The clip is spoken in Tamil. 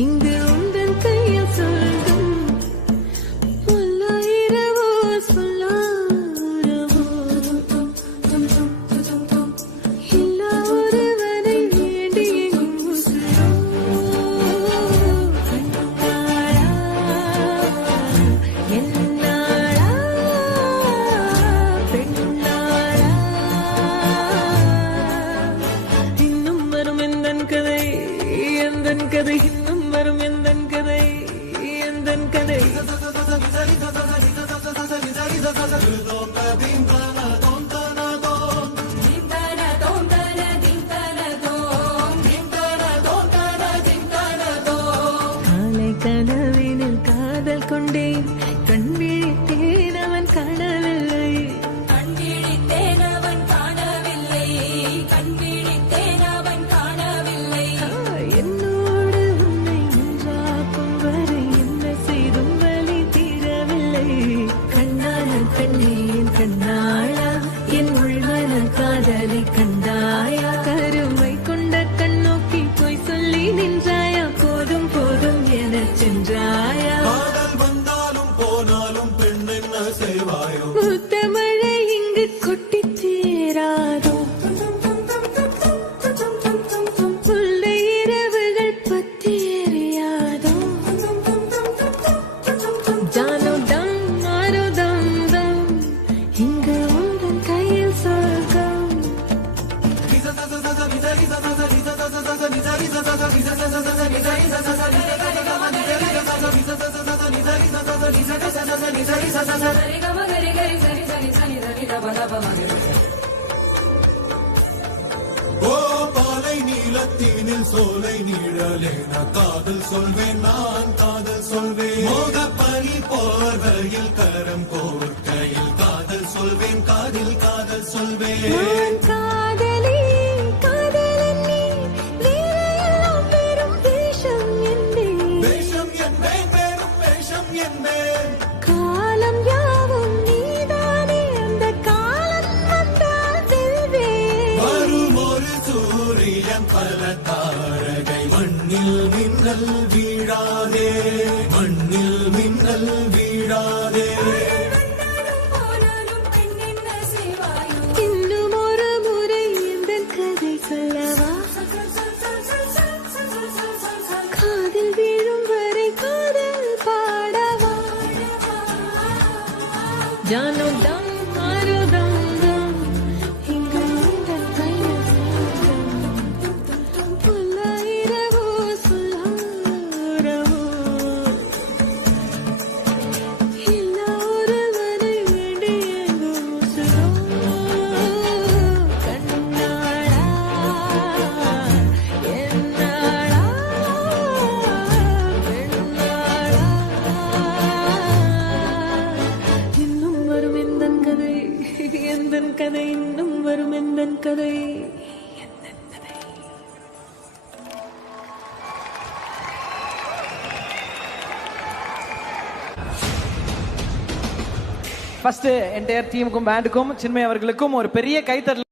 இங்கு உந்தன் கையில் சொல்லும் பல்லாயிரவோ சொல்லாரவோ எல்லா ஒருவனை வேண்டி உசுரோ கண்ணாளா என்னாளா பெண்ணாளா இன்னும் வரும் எந்தன் கதை எந்தன் கதை இன்னும் வரும் எந்தன் கதை எந்தன் கதை காலை கனவினில் காதல் கொண்டேன் கண் விழித்தேன் அவன் காணவில்லை என்னோடு உன்னை ஒன்றாக்கும் வரை என்ன செய்தும் வலி தீரவில்லை கண்ணான பெண்ணே என் கண்ணாளா என் உள்மன காதலை கண்டாயா கருமை கொண்ட கண்ணோக்கி போய் சொல்லி நின்றாயா போதும் போதும் என சென்றாயா காதல் வந்தாலும் போனாலும் பெண் என்ன செய்வாயோ முத்தமழை இங்கு கொட்டித் சேராதோ முல்லை இரவுகள் பற்றி எரியாதோ ஜானோ தம் மாரோ தம் தம் இங்கு உந்தன் கையில் சொர்க்கம் ஓ பாலை நீலத்தீனில் சோலை நீழலேன காதல் சொல்வேன் நான் காதல் சொல்வேன் மோகப்பனி போர்வையில் கரம் கோர்க்கையில் காதல் சொல்வேன் காதில் காதல் சொல்வேன் நான் காதலி காதலன் நீ வேறையெல்லாம் வெறும் வேஷம் என்பேன் வேஷம் என்பேன் வெறும் வேஷம் என்பேன் காலம் யாவும் நீதானே அந்த காலம் வந்தால் செல்வேன் வரும் ஒரு சூரியன் பல தாரகை மண்ணில் மின்னல் வீழாதே மண்ணில் மின்னல் வீழாதே இன்னும் ஒரு முறை இந்த கதை சொல்லவா காதில் வீழும் வரை காதல் பாடவா ஜானோ தம் மாரோ தம் தம் இங்கு உந்தன் கையில் சொர்க்கம் பல்லாயிரவோ சொல்லாரவோ எல்லா ஒருவனை வேண்டி எங்கும் உசுரோ கண்ணாளா என்னாளா பெண்ணாளா இன்னும் வரும் எந்தன் கதை எந்தன் கதை இன்னும் வரும் எந்தன் கதை ஃபர்ஸ்ட் என்டையர் டீமுக்கும் பேண்டுக்கும் சின்மய் அவர்களுக்கும் ஒரு பெரிய கைத்தட்டல்.